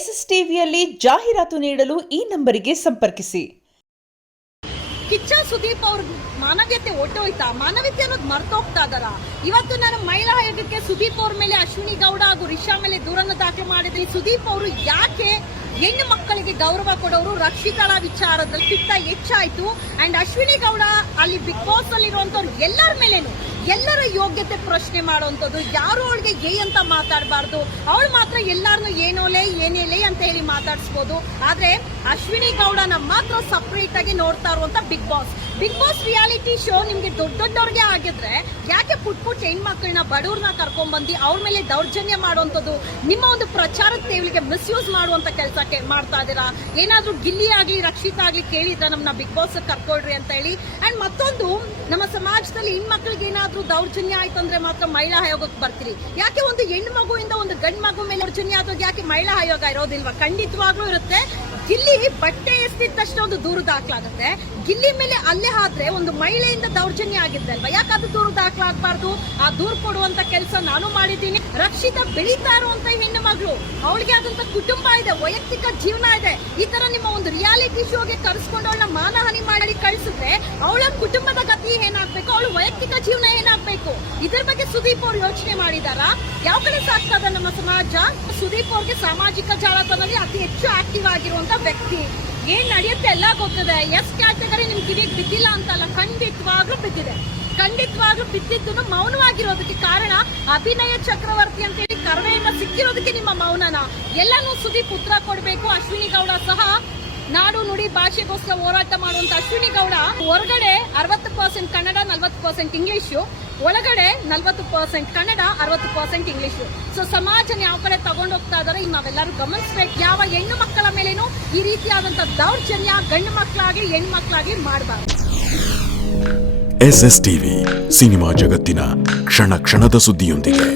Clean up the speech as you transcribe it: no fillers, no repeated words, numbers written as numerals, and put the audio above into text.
ಎಸ್ಎಸ್ಟಿವಿಯಲ್ಲಿ ಜಾಹೀರಾತು ನೀಡಲು ಈ ನಂಬರಿಗೆ ಸಂಪರ್ಕಿಸಿ. ಕಿಚ್ಚ ಸುದೀಪ್ ಅವ್ರ ಮಾನವೀಯತೆ ಒಟ್ಟೋಯ್ತಾ? ಮಾನವೀಯತೆ ಅನ್ನೋದು ಮರ್ತೋಗ್ತಾ ಇದಾರ? ಇವತ್ತು ನಾನು ಮಹಿಳಾ ಆಯೋಗಕ್ಕೆ ಸುದೀಪ್ ಅವ್ರ ಮೇಲೆ ಅಶ್ವಿನಿ ಗೌಡ ಹಾಗೂ ರಿಷಾ ಮೇಲೆ ದೂರನ್ನು ದಾಖಲು ಮಾಡಿದ್ರಿ. ಸುದೀಪ್ ಅವರು ಯಾಕೆ ಹೆಣ್ಣು ಮಕ್ಕಳಿಗೆ ಗೌರವ ಕೊಡೋರು? ರಕ್ಷಿತಳ ವಿಚಾರದಲ್ಲಿ ಪಿತ್ತ ಹೆಚ್ಚಾಯ್ತು. ಅಂಡ್ ಅಶ್ವಿನಿ ಗೌಡ ಅಲ್ಲಿ ಬಿಗ್ ಬಾಸ್ ಅಲ್ಲಿ ಇರುವಂತವ್ರು ಎಲ್ಲರ ಮೇಲೇನು ಎಲ್ಲರ ಯೋಗ್ಯತೆ ಪ್ರಶ್ನೆ ಮಾಡುವಂತದ್ದು. ಯಾರು ಅವಳಿಗೆ ಏ ಅಂತ ಮಾತಾಡಬಾರ್ದು, ಅವಳು ಮಾತ್ರ ಎಲ್ಲಾರನು ಏನೋಲೆ ಏನೇಲೆ ಅಂತ ಹೇಳಿ ಮಾತಾಡಿಸಬಹುದು. ಆದ್ರೆ ಅಶ್ವಿನಿ ಗೌಡನ ಮಾತ್ರ ಸಪರೇಟ್ ಆಗಿ ನೋಡ್ತಾ ಇರುವಂತ ಬಿಗ್ ಬಾಸ್ ರಿಯಾಲಿಟಿ ಶೋ ನಿಮ್ಗೆ ದೊಡ್ಡವ್ರಿಗೆ ಆಗಿದ್ರೆ ಯಾಕೆ ಪುಟ್ ಹೆಣ್ಮಕ್ಳನ್ನ ಬಡವ್ರನ್ನ ಕರ್ಕೊಂಡ್ ಬಂದು ಅವ್ರ ಮೇಲೆ ದೌರ್ಜನ್ಯ ಮಾಡುವಂತದ್ದು, ನಿಮ್ಮ ಒಂದು ಪ್ರಚಾರದ ತೇವಲಿಗೆ ಮಿಸ್ಯೂಸ್ ಮಾಡುವಂತ ಕೆಲಸಕ್ಕೆ ಮಾಡ್ತಾ ಇದೀರಾ? ಏನಾದ್ರೂ ಗಿಲ್ಲಿ ಆಗ್ಲಿ ರಕ್ಷಿತಾ ಆಗ್ಲಿ ಕೇಳಿದ್ರ ನಮ್ಮನ್ನ ಬಿಗ್ ಬಾಸ್ ಕರ್ಕೊಳ್ರಿ ಅಂತ ಹೇಳಿ. ಅಂಡ್ ಮತ್ತೊಂದು, ನಮ್ಮ ಸಮಾಜದಲ್ಲಿ ಹೆಣ್ಮಕ್ಳಿಗೆ ಏನಾದ್ರೂ ದೌರ್ಜನ್ಯ ಆಯ್ತು ಅಂದ್ರೆ ಮಾತ್ರ ಮಹಿಳಾ ಆಯೋಗಕ್ಕೆ ಬರ್ತೀರಿ. ಯಾಕೆ ಒಂದು ಹೆಣ್ಣು ಮಗುವಿಂದ ಒಂದು ಗಂಡು ಮಗು ಮೇಲೆ ದೌರ್ಜನ್ಯ ಆದಾಗ ಯಾಕೆ ಮಹಿಳಾ ಆಯೋಗ ಇರೋದಿಲ್ವಾ? ಖಂಡಿತವಾಗ್ಲೂ ಇರುತ್ತೆ. ಗಿಲ್ಲಿ ಬಟ್ಟೆ ಎಸ್ತಿದ ತಕ್ಷಣ ಒಂದು ದೂರು ದಾಖಲಾಗುತ್ತೆ. ಗಿಲ್ಲಿ ಮೇಲೆ ಅಲ್ಲೇ ಆದ್ರೆ ಒಂದು ಮಹಿಳೆಯಿಂದ ದೌರ್ಜನ್ಯ ಆಗಿದ್ದೆ ಅಲ್ವಾ, ಯಾಕಾದ್ರೂ ದೂರು ದಾಖಲಾಗಬಾರ್ದು? ಆ ದೂರು ಕೊಡುವಂತ ಕೆಲಸ ನಾನು ಮಾಡಿದ್ದೀನಿ. ರಕ್ಷಿತಾ ಬೆಳೀತಾ ಇರುವಂತ ಹೆಣ್ಣು ಮಗಳು, ಅವಳಿಗೆ ಆದಂತ ಕುಟುಂಬ ಇದೆ, ವೈಯಕ್ತಿಕ ಜೀವನ ಇದೆ. ಈ ತರ ನಿಮ್ಮ ಒಂದು ರಿಯಾಲಿಟಿ ಶೋಗೆ ಕರೆಸ್ಕೊಂಡು ಅವಳನ್ನ ಮಾನಹಾನಿ ಮಾಡಿ ಕಳಿಸಿದ್ರೆ ಅವಳ ಕುಟುಂಬದ ಗತಿ ಏನಾಗ್ಬೇಕು, ಅವಳ ವೈಯಕ್ತಿಕ ಜೀವನ ಏನಾಗ್ಬೇಕು? ಇದ್ರ ಬಗ್ಗೆ ಸುದೀಪ್ ಅವ್ರು ಯೋಚನೆ ಮಾಡಿದಾರ? ಯಾವ ಕಡೆ ಸಾಕ್ತಾ ಇದೆ ನಮ್ಮ ಸಮಾಜ? ಸುದೀಪ್ ಅವ್ರಿಗೆ ಸಾಮಾಜಿಕ ಜಾಲತಾಣದಲ್ಲಿ ಅತಿ ಹೆಚ್ಚು ಆಕ್ಟಿವ್ ಆಗಿರುವಂತ ವ್ಯಕ್ತಿ. ಏನ್ ನಡೆಯುತ್ತೆ ಎಲ್ಲ ಗೊತ್ತಿದೆ. ಎಸ್ ಕ್ಯಾಟಗರಿ ನಿಮ್ ಕಿವಿಗೆ ಬಿದ್ದಿಲ್ಲ ಅಂತಲ್ಲ, ಖಂಡಿತವಾಗ್ಲೂ ಬಿದ್ದಿದೆ. ಖಂಡಿತವಾಗ್ಲೂ ಬಿದ್ದಿದ್ದು ಮೌನವಾಗಿರೋದಕ್ಕೆ ಕಾರಣ ಅಭಿನಯ ಚಕ್ರವರ್ತಿ ಅಂತ ಹೇಳಿ ಕರ್ವೆಯನ್ನ ಸಿಕ್ಕಿರೋದಕ್ಕೆ ನಿಮ್ಮ ಮೌನನ. ಎಲ್ಲಾನು ಸುದೀಪ್ ಉತ್ತರ ಕೊಡ್ಬೇಕು. ಅಶ್ವಿನಿ ಗೌಡ ಸಹ ನಾಡು ನುಡಿ ಭಾಷೆಗೋಸ್ಕರ ಹೋರಾಟ ಮಾಡುವಂತ ಅಶ್ವಿನಿ ಗೌಡ ಹೊರಗಡೆ 60% ಕನ್ನಡ 40% ಇಂಗ್ಲಿಷು, ಒಳಗಡೆ 40% ಕನ್ನಡ 60% ಇಂಗ್ಲಿಷು. ಸೊ ಸಮಾಜನ ಯಾವ ಕಡೆ ತಗೊಂಡೋಗ್ತಾ ಇದಾರೆ ನಾವೆಲ್ಲರೂ ಗಮನಿಸಬೇಕು. ಯಾವ ಹೆಣ್ಣು ಮಕ್ಕಳ ಮೇಲೇನು ಈ ರೀತಿಯಾದಂತ ದೌರ್ಜನ್ಯ ಗಂಡು ಮಕ್ಕಳಾಗಿ ಹೆಣ್ಣು ಮಕ್ಕಳಾಗಿ ಮಾಡಬಾರ್ದು. SSTV ಸಿನಿಮಾ ಜಗತ್ತಿನ ಕ್ಷಣ ಕ್ಷಣದ ಸುದ್ದಿಯೊಂದಿಗೆ.